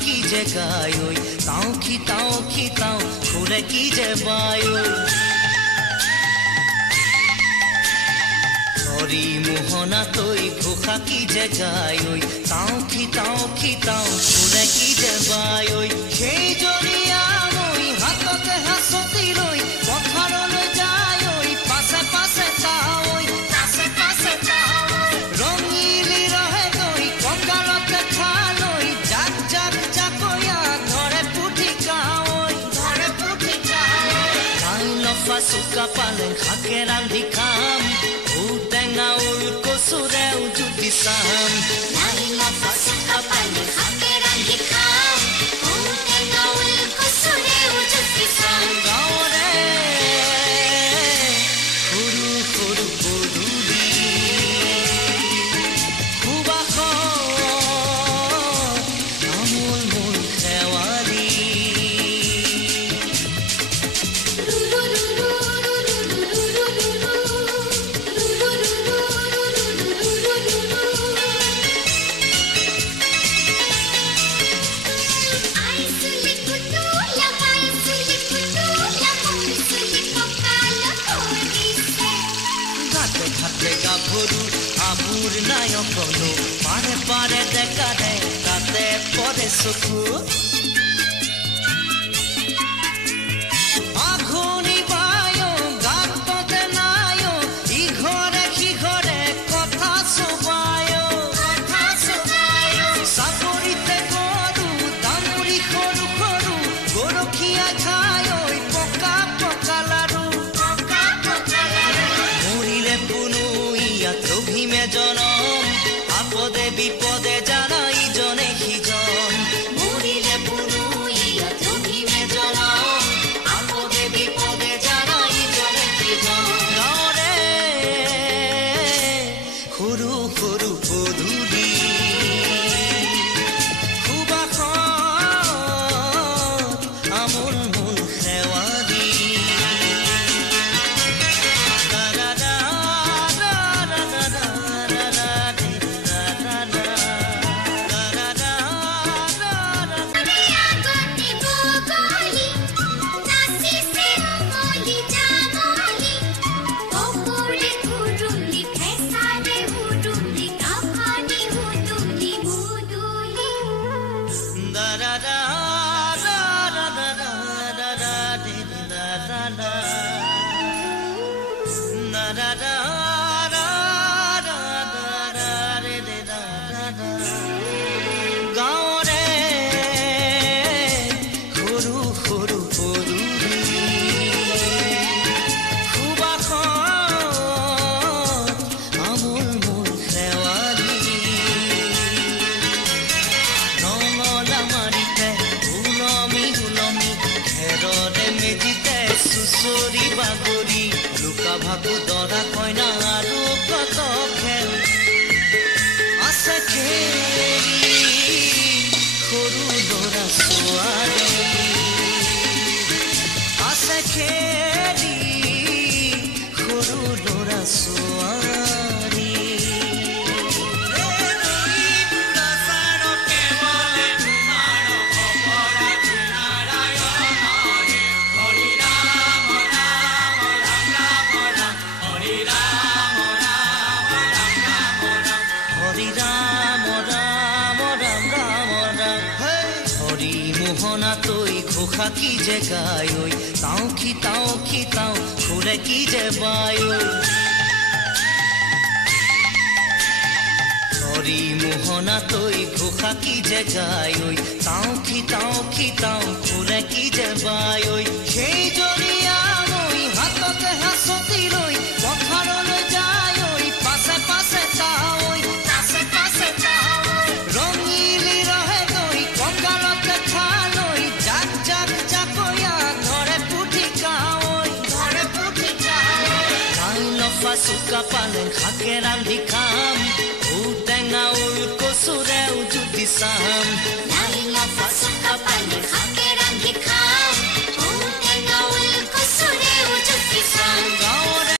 की जे गायो ताऊ खिताओ खुले की जे बायो हरि मोहना तोई घोखा की जे गायो ताऊ खिताओ खुले की जे बायो সেই জরিয়া মই হাততে হাসতি লই পথারলৈ যায়ই পাছে পাছে তাওই রঙিলি রহে তই ককালতে খালৈ জাক জাক জাকয়া ধরে পুঠি কাওই কাই লফা সুকা পালেং খাকে রান্ধি খাম উটেঙা উল কচুৰেও জুতি চাম কাই লফা সুকা পালেং খাকে ৰান্ধি খাম উটেঙা উল কচুৰেও জুতি চাম গাঁৱৰে সৰু সৰু পদূলি আবুর নায়কনো পারে পারে দেখা দেয় তাতে পরে চকু আঘুনি বায়ো গাত পথে নায়ো ইঘরে সিঘরে কথা চবায়ো চাপৰিতে গৰু দামুৰি সৰু সৰু গৰখীয়া খায় পকা পকা লাৰু মৰিলে পুনু অভিমে জনম আপদে বিপদে জানা ইজনে সিজন মৰিলে পুনু ইয়াত অভিমে জনম আপদে বিপদে জানা ইজনে সিজন গাঁৱৰে সৰু সৰু পদূলি সুবাসত আমোল মোল শেৱালি গাঁৱৰে সৰু সৰু পদূলি সুবাসত আমোল মোল শেৱালি নঙলা মাৰিতে উলমি খেৰৰে মেজিতে চুচৰি বাগৰি লুকা ভাকু দৰা কইনা আৰু কত খেল আছে খেলি সৰু ল'ৰা ছোৱালী আছে খেলি সৰু ল'ৰা ছোৱালী মোহনা তৈ ঘোষা কি যে গায় ঐ তাও খিতাও সুৰে কি যে বায় ঐ হৰি মোহনা তৈ ঘোষা কি যে গায় ঐ তাও খিতাও সুৰে কি যে বায় ঐ সেই জৰিয়া মই হাততে হাঁচতি লৈ পথাৰলৈ যায় ঐ পাছে পাছে তাৱৈ ৰঙিলি ৰহে তৈ কংগালতে খালৈ জাক জাকৈয়া ধৰে পুঠি কাৱৈ খাই লফা চুকা পালেং শাকে ৰান্ধি খাম ঔটেঙা ওল কচুৰেও জুতি চাম